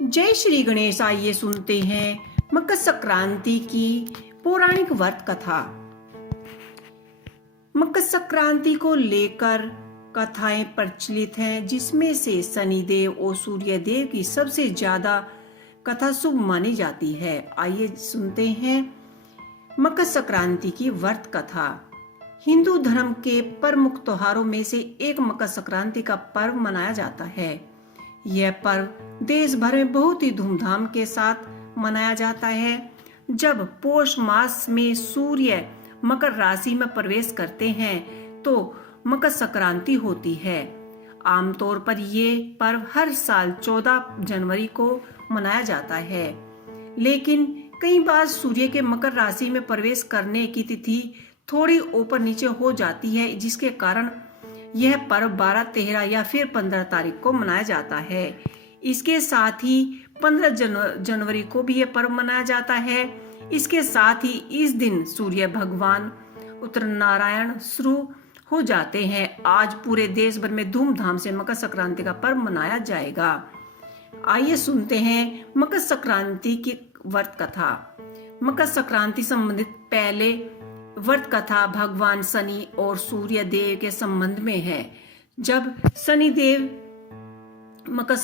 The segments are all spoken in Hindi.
जय श्री गणेश। आइए सुनते हैं मकर संक्रांति की पौराणिक व्रत कथा। मकर संक्रांति को लेकर कथाएं प्रचलित हैं, जिसमें से शनिदेव और सूर्य देव की सबसे ज्यादा कथा शुभ मानी जाती है। आइए सुनते हैं मकर संक्रांति की व्रत कथा। हिंदू धर्म के प्रमुख त्योहारों में से एक मकर संक्रांति का पर्व मनाया जाता है। यह पर्व देश भर में बहुत ही धूमधाम के साथ मनाया जाता है। जब पौष मास में सूर्य मकर राशि में प्रवेश करते हैं तो मकर संक्रांति होती है। आमतौर पर ये पर्व हर साल 14 जनवरी को मनाया जाता है, लेकिन कई बार सूर्य के मकर राशि में प्रवेश करने की तिथि थोड़ी ऊपर नीचे हो जाती है, जिसके कारण यह पर्व 12, 13 या फिर 15 तारीख को मनाया जाता है। इसके साथ ही 15 जनवरी को भी यह पर्व मनाया जाता है। इसके साथ ही इस दिन सूर्य भगवान उत्तर नारायण शुरू हो जाते हैं। आज पूरे देश भर में धूमधाम से मकर संक्रांति का पर्व मनाया जाएगा। आइए सुनते हैं मकर संक्रांति की व्रत कथा। मकर संक्रांति संबंधित पहले व्रत कथा भगवान शनि और सूर्य देव के संबंध में है। जब शनि देव मकर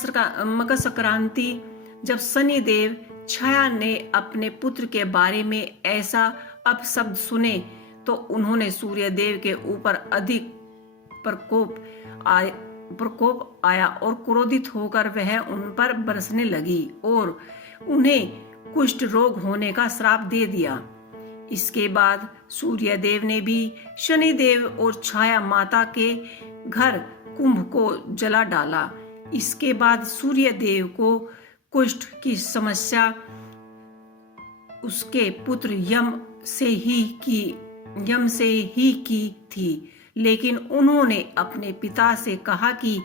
संक्रांति जब शनि देव छाया ने अपने पुत्र के बारे में ऐसा अपशब्द सुने तो उन्होंने सूर्य देव के ऊपर अधिक प्रकोप आया और क्रोधित होकर वह उन पर बरसने लगी और उन्हें कुष्ठ रोग होने का श्राप दे दिया। इसके बाद सूर्य देव ने भी शनि देव और छाया माता के घर कुंभ को जला डाला। इसके बाद सूर्य देव को कुष्ठ की समस्या उसके पुत्र यम से ही की थी, लेकिन उन्होंने अपने पिता से कहा कि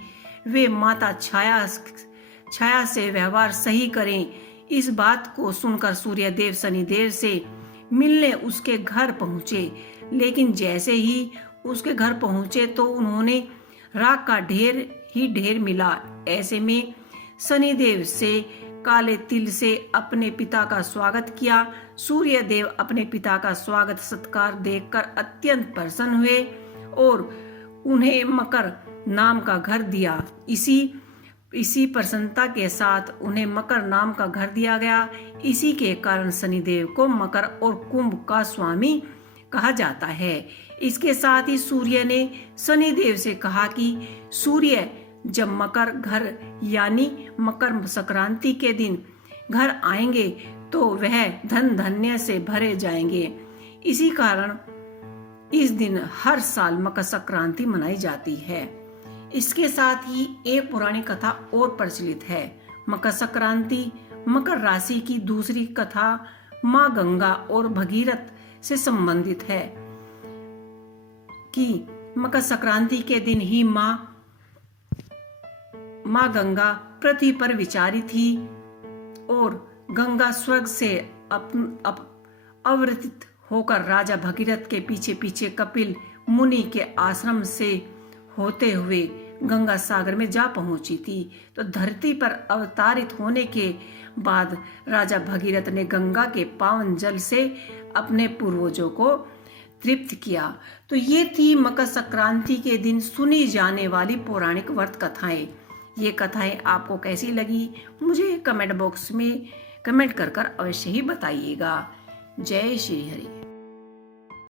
वे माता छाया से व्यवहार सही करें। इस बात को सुनकर सूर्य देव शनिदेव से मिलने उसके घर पहुंचे, लेकिन जैसे ही उसके घर पहुंचे तो उन्होंने राख का ढेर मिला। ऐसे में शनिदेव से काले तिल से अपने पिता का स्वागत किया। सूर्य देव अपने पिता का स्वागत सत्कार देखकर अत्यंत प्रसन्न हुए और उन्हें मकर नाम का घर दिया। इसी प्रसन्नता के साथ उन्हें मकर नाम का घर दिया गया। इसी के कारण शनिदेव को मकर और कुंभ का स्वामी कहा जाता है। इसके साथ ही सूर्य ने शनिदेव से कहा कि सूर्य जब मकर घर यानी मकर संक्रांति के दिन घर आएंगे तो वह धन धान्य से भरे जाएंगे। इसी कारण इस दिन हर साल मकर संक्रांति मनाई जाती है। इसके साथ ही एक पुरानी कथा और प्रचलित है। मकर संक्रांति मकर राशि की दूसरी कथा माँ गंगा और भगीरथ से संबंधित है कि मकर संक्रांति के दिन ही माँ गंगा पृथ्वी पर विचारी थी और गंगा स्वर्ग से अवतरित होकर राजा भगीरथ के पीछे पीछे कपिल मुनि के आश्रम से होते हुए गंगा सागर में जा पहुंची थी। तो धरती पर अवतारित होने के बाद राजा भगीरथ ने गंगा के पावन जल से अपने पूर्वजों को तृप्त किया। तो ये थी मकर संक्रांति के दिन सुनी जाने वाली पौराणिक व्रत कथाएं। ये कथाएं आपको कैसी लगी मुझे कमेंट बॉक्स में कमेंट कर अवश्य ही बताइएगा। जय श्री हरि।